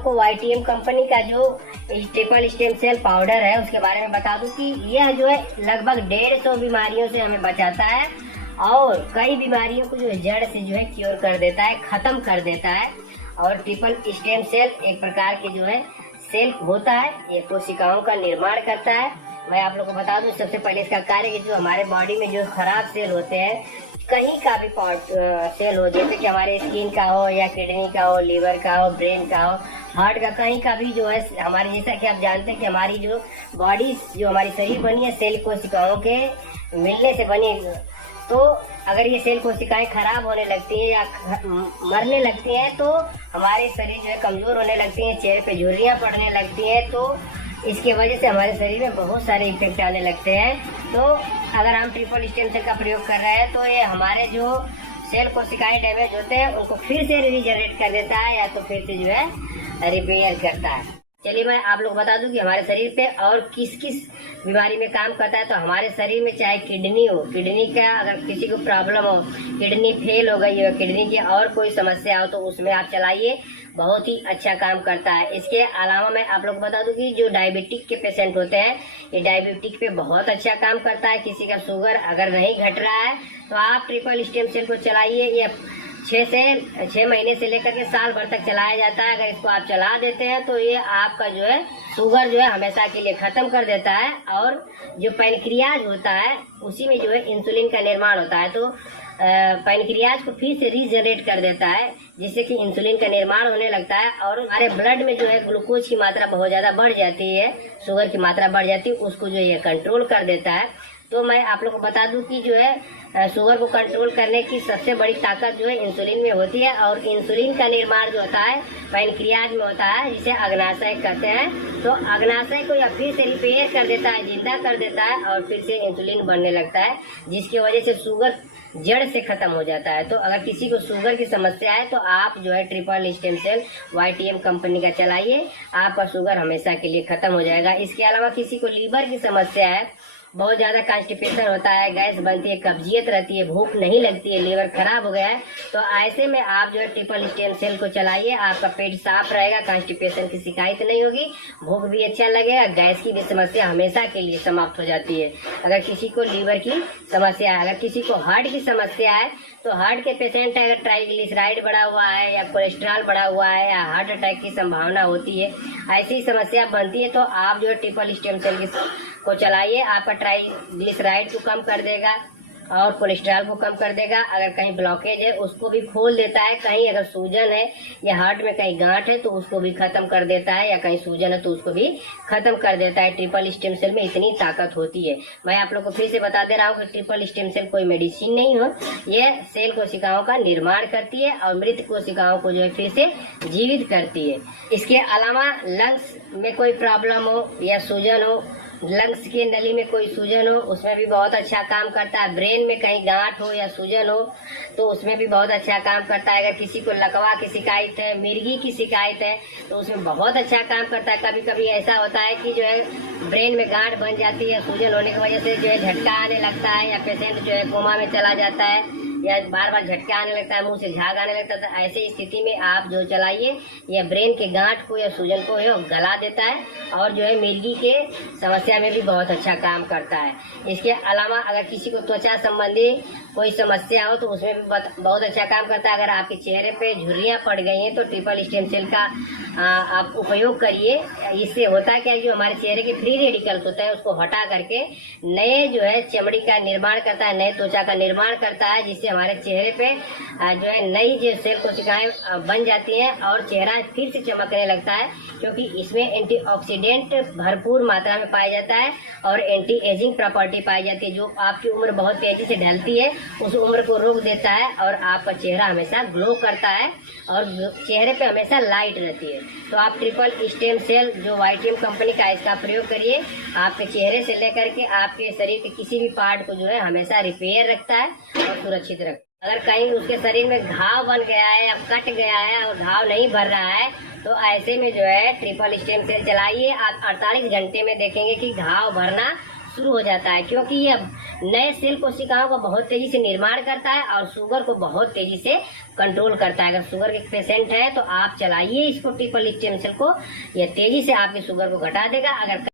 आपको YTM company का जो ट्रिपल स्टेम सेल पाउडर है उसके बारे में बता दूं कि यह जो है लगभग 150 बीमारियों से हमें बचाता है और कई बीमारियों को जो है जड़ से जो है क्योर कर देता है, खत्म कर देता है। और ट्रिपल स्टेम सेल एक प्रकार के जो है सेल होता है, ये कोशिकाओं का निर्माण करता है। मैं आप लोग को बता दूं सबसे पहले इसका कार्य कि जो हमारे बॉडी में जो खराब सेल होते हैं, कहीं का भी सेल हो, जैसे कि हमारे स्किन का हो या किडनी का हो, लीवर का हो, ब्रेन का हो, हार्ट का, कहीं का भी जो है हमारे, जैसा कि आप जानते हैं कि हमारी जो बॉडी, जो हमारी शरीर बनी है सेल कोशिकाओं के मिलने से बनी। तो अगर ये सेल कोशिकाएं खराब होने लगती हैं या मरने लगती हैं तो हमारे शरीर जो है कमजोर होने लगती हैं, चेहरे पे झुर्रियां पड़ने लगती हैं। तो इसके वजह से हमारे शरीर में बहुत सारे इफेक्ट आने लगते हैं। तो अगर हम ट्रिपल स्टेम सेल का प्रयोग कर रहे हैं तो ये हमारे जो सेल कोशिकाएं डैमेज होते हैं उनको फिर से रीजनरेट कर देता है या तो फिर से जो है रिपेयर करता है। चलिए मैं आप लोग बता दूं कि हमारे शरीर पे और किस किस बीमारी में काम करता है। तो हमारे शरीर में चाहे किडनी हो, किडनी का अगर किसी को प्रॉब्लम हो, किडनी फेल हो गई हो, किडनी की और कोई समस्या हो तो उसमें आप चलाइए, बहुत ही अच्छा काम करता है। इसके अलावा मैं आप लोग बता दूं कि जो डायबिटिक के पेशेंट होते हैं, ये डायबिटिक पे बहुत अच्छा काम करता है। किसी का शुगर अगर नहीं घट रहा है तो आप ट्रिपल स्टेम सेल को चलाइए। ये 6 महीने से लेकर के साल भर तक चलाया जाता है। अगर इसको आप चला देते हैं तो ये आपका जो है शुगर जो है हमेशा के लिए खत्म कर देता है। और जो पैनक्रियाज होता है उसी में जो है इंसुलिन का निर्माण होता है, तो पैनक्रियाज को फिर से रीजनरेट कर देता है, जिससे कि इंसुलिन का निर्माण होने लगता है और हमारे ब्लड में जो है ग्लूकोज की मात्रा बहुत ज्यादा बढ़ जाती है, शुगर की मात्रा बढ़ जाती है, उसको जो है कंट्रोल कर देता है। तो मैं आप लोग को बता दूं कि जो है शुगर को कंट्रोल करने की सबसे बड़ी ताकत जो है इंसुलिन में होती है। और इंसुलिन का निर्माण जो होता है पैनक्रियाज में होता है, जिसे अग्नाशय कहते हैं। तो अग्नाशय को या फिर से रिपेयर कर देता है, जिंदा कर देता है और फिर से इंसुलिन बनने लगता है, जिसकी वजह से शुगर जड़ से खत्म हो जाता है। तो अगर किसी को शुगर की समस्या है तो आप जो है triple stem cell YTM company का चलाइए, आपका शुगर हमेशा के लिए खत्म हो जाएगा। इसके अलावा किसी को लीवर की समस्या है, बहुत ज्यादा कॉन्स्टिपेशन होता है, गैस बनती है, कब्जियत रहती है, भूख नहीं लगती है, लीवर खराब हो गया है, तो ऐसे में आप जो है ट्रिपल स्टेम सेल को चलाइए। आपका पेट साफ रहेगा, कॉन्स्टिपेशन की शिकायत नहीं होगी, भूख भी अच्छा लगेगा, गैस की भी समस्या हमेशा के लिए समाप्त हो जाती है। अगर किसी को लीवर की समस्या है, अगर किसी को हार्ट की समस्या है, तो हार्ट के पेशेंट है, अगर ट्राइग्लिसराइड बढ़ा हुआ है या कोलेस्ट्रॉल बढ़ा हुआ है या हार्ट अटैक की संभावना होती है, ऐसी समस्या बनती है, तो आप जो है ट्रिपल स्टेम सेल को चलाइए। आपका ट्राइग्लिसराइड को कम कर देगा और कोलेस्ट्रॉल को कम कर देगा। अगर कहीं ब्लॉकेज है उसको भी खोल देता है, कहीं अगर सूजन है या हार्ट में कहीं गांठ है तो उसको भी खत्म कर देता है, या कहीं सूजन है तो उसको भी खत्म कर देता है। ट्रिपल स्टेम सेल में इतनी ताकत होती है। मैं आप लोग को फिर से बता दे रहा हूँ कि ट्रिपल स्टेम सेल कोई मेडिसिन नहीं हो, ये सेल कोशिकाओं का निर्माण करती है और मृत कोशिकाओं को जो है फिर से जीवित करती है। इसके अलावा लंग्स में कोई प्रॉब्लम हो या सूजन हो, लंग्स की नली में कोई सूजन हो, उसमें भी बहुत अच्छा काम करता है। ब्रेन में कहीं गांठ हो या सूजन हो तो उसमें भी बहुत अच्छा काम करता है। अगर किसी को लकवा की शिकायत है, मिर्गी की शिकायत है, तो उसमें बहुत अच्छा काम करता है। कभी कभी ऐसा होता है कि जो है ब्रेन में गांठ बन जाती है, सूजन होने की वजह से जो है झटका आने लगता है या पेशेंट जो है कोमा में चला जाता है या बार बार झटका आने लगता है, मुंह से झाग आने लगता है। तो ऐसी स्थिति में आप जो चलाइए, या ब्रेन के गांठ को या सूजन को है गला देता है और जो है मिर्गी के समस्या में भी बहुत अच्छा काम करता है। इसके अलावा अगर किसी को त्वचा संबंधी कोई समस्या हो तो उसमें भी बहुत अच्छा काम करता है। अगर आपके चेहरे पे झुर्रियां पड़ गई हैं तो ट्रिपल स्टेम सेल का आप उपयोग करिए। इससे होता है क्या, जो हमारे चेहरे के फ्री रेडिकल्स होते हैं उसको हटा करके नए जो है चमड़ी का निर्माण करता है, नए त्वचा का निर्माण करता है, जिससे हमारे चेहरे पे जो है नई जो सेल कोशिकाएं बन जाती हैं और चेहरा फिर से चमकने लगता है, क्योंकि इसमें एंटीऑक्सीडेंट भरपूर मात्रा में पाया जाता है और एंटी एजिंग प्रॉपर्टी पाई जाती है, जो आपकी उम्र बहुत तेजी से ढलती है उस उम्र को रोक देता है और आपका चेहरा हमेशा ग्लो करता है और चेहरे पे हमेशा लाइट रहती है। तो आप ट्रिपल स्टेम सेल जो YTM कंपनी का, इसका प्रयोग करिए। आपके चेहरे से लेकर के आपके शरीर के किसी भी पार्ट को जो है हमेशा रिपेयर रखता है और सुरक्षित रखता है। अगर कहीं उसके शरीर में घाव बन गया है या कट गया है और घाव नहीं भर रहा है तो ऐसे में जो है ट्रिपल स्टेम सेल चलाइए। आप 48 घंटे में देखेंगे कि घाव भरना शुरू हो जाता है, क्योंकि ये नए सेल कोशिकाओं का बहुत तेजी से निर्माण करता है और शुगर को बहुत तेजी से कंट्रोल करता है। अगर शुगर के पेशेंट है तो आप चलाइए इसको ट्रिपल स्टेम सेल को, यह तेजी से आपके शुगर को घटा देगा। अगर